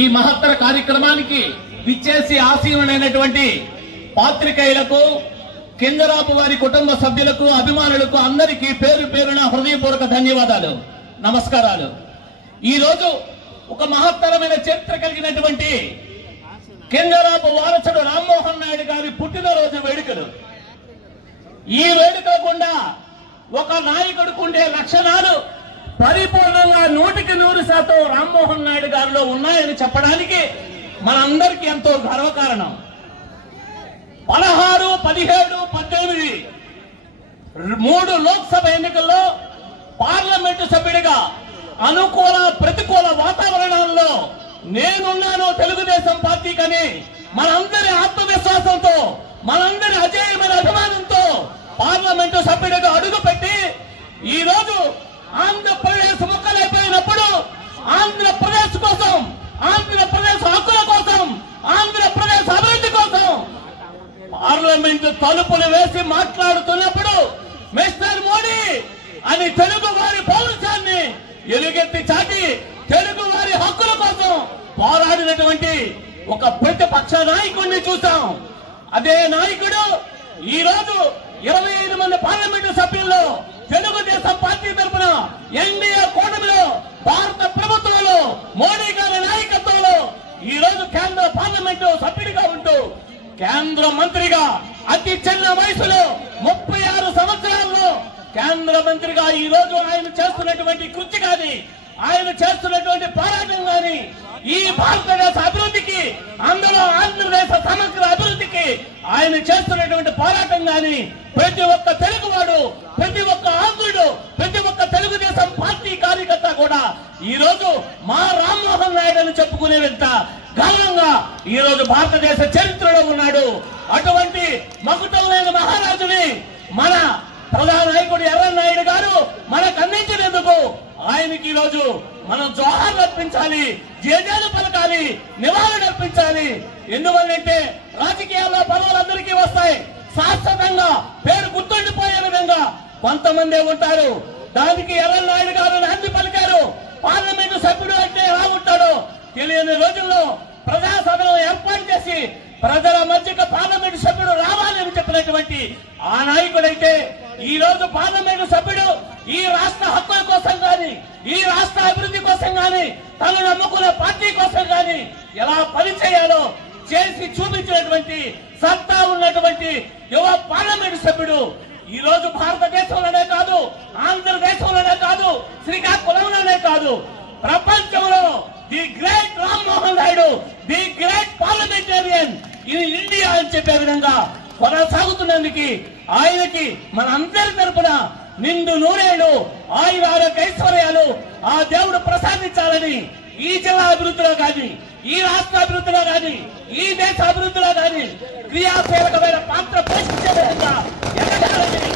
ఈ మహత్తర కార్యక్రమానికి విచ్చేసి ఆసీనులైనటువంటి పాత్రికేయులకు, కింజరాపు వారి కుటుంబ సభ్యులకు, అభిమానులకు అందరికీ పేరు పేరున హృదయపూర్వక ధన్యవాదాలు, నమస్కారాలు. ఈ రోజు ఒక మహత్తరమైన చరిత్ర కలిగినటువంటి కింజరాపు వారసుడు రామ్మోహన్ నాయుడు గారి పుట్టినరోజు వేడుకలు. ఈ వేడుక గుండా ఒక నాయకుడికి ఉండే లక్షణాలు పరిపూర్ణంగా 100% రామ్మోహన్ నాయుడు గారిలో ఉన్నాయని చెప్పడానికి మనందరికీ ఎంతో గర్వకారణం. 16, 17, 18 3 లోక్సభ ఎన్నికల్లో పార్లమెంటు సభ్యుడిగా అనుకూల ప్రతికూల వాతావరణంలో నేనున్నాను తెలుగుదేశం పార్టీకని మనందరి ఆత్మవిశ్వాసంతో, మనందరి అజేయమైన అభిమానంతో పార్లమెంటు సభ్యుడిగా అడుగుపెట్టి ఈ రోజు ఆంధ్రప్రదేశ్ ముక్కలైపోయినప్పుడు ఆంధ్రప్రదేశ్ కోసం, ఆంధ్రప్రదేశ్ హక్కుల కోసం, ఆంధ్రప్రదేశ్ అభివృద్ధి కోసం పార్లమెంటు తలుపులు వేసి మాట్లాడుతున్నప్పుడు మిస్టర్ మోడీ అని తెలుగు వారి పౌరుషాన్ని ఎలుగెత్తి చాటి తెలుగు వారి హక్కుల కోసం పోరాడినటువంటి ఒక ప్రతిపక్ష నాయకుడిని చూసాం. అదే నాయకుడు ఈ రోజు 25 మంది పార్లమెంటు సభ్యుల్లో తెలుగుదేశం పార్టీ తరఫున ఎన్డీఏ కూటమిలో భారత ప్రభుత్వంలో మోడీ గారి నాయకత్వంలో ఈ రోజు కేంద్ర పార్లమెంటు సభ్యుడిగా ఉంటూ కేంద్ర మంత్రిగా అతి చిన్న వయసులో 36 సంవత్సరాల్లో కేంద్ర మంత్రిగా ఈ రోజు ఆయన చేస్తున్నటువంటి కృషి కానీ, ఆయన చేస్తున్నటువంటి పోరాటం కానీ, ఈ భారతదేశ అభివృద్ధికి, అందులో ఆంధ్రదేశ సమగ్ర అభివృద్ధికి ఆయన చేస్తున్నటువంటి పోరాటం కానీ ప్రతి ఒక్క తెలుగువాడు, ప్రతి ఒక్క ఆంధ్రుడు, ప్రతి ఒక్క తెలుగుదేశం పార్టీ కార్యకర్త కూడా ఈ రోజు మా రామ్మోహన్ నాయుడు అని చెప్పుకునేంత గర్వంగా ఈ రోజు భారతదేశ చరిత్రలో ఉన్నాడు. అటువంటి మకుటం లేని మహారాజుని మన ప్రధాన నాయకుడు ఎర్రన్నాయుడు గారు మనకు అందించినందుకు ఆయనకి ఈ రోజు మనం జోహార్లు అర్పించాలి, జేజేలు పలకాలి, నివాళులు అర్పించాలి. ఎందువల్లంటే రాజకీయాల్లో పదవులందరికీ వస్తాయి, శాశ్వతంగా పేరు గుర్తుండిపోయే విధంగా కొంతమందే ఉంటారు. దానికి ఎర్రన్నాయుడు గారు నాంది పలికారు. పార్లమెంటు సభ్యుడు అంటే ఎలా ఉంటాడో తెలియని రోజుల్లో ప్రజాసభను ఏర్పాటు చేసి ప్రజల మధ్యకు పార్లమెంటు సభ్యుడు రావాలి అని చెప్పినటువంటి ఆ నాయకుడైతే ఈ రోజు పార్లమెంటు సభ్యుడు ఈ రాష్ట్ర హక్కుల కోసం గాని, ఈ రాష్ట్ర అభివృద్ధి కోసం గాని, తను నమ్ముకున్న పార్టీ కోసం గాని ఎలా పనిచేయాలో చేసి చూపించినటువంటి సత్తా ఉన్నటువంటి యువ పార్లమెంటు సభ్యుడు ఈ రోజు భారతదేశంలోనే కాదు, ఆంధ్రదేశంలోనే కాదు, శ్రీకాకుళంలోనే కాదు, ప్రపంచంలో the great Rammohan Naidu, the great parliamentarian in India అని చెప్పే విధంగా కొనసాగుతున్నందుకు ఆయనకి మన అందరి తరపున నిండు నూరేళ్లు ఆయుర ఆరోగ్య ఐశ్వర్యాలు ఆ దేవుడు ప్రసాదించాలని ఈ జిల్లా అభివృద్ధిలో కానీ, ఈ రాష్ట్ర అభివృద్ధిలో కానీ, ఈ దేశ అభివృద్ధిలో కానీ క్రియాశీలకమైన పాత్ర పోషించే విధంగా ఎదగాలని